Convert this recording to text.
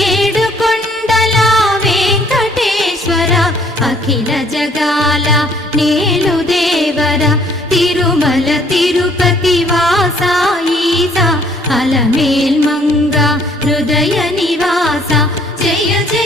ఏడు కొండల వెంకటేశ్వర అఖిల జగాల నేలు దేవర తిరుమల తిరుపతి వాస ఈస అలమేల్ మంగ హృదయ నివాస జయ జయ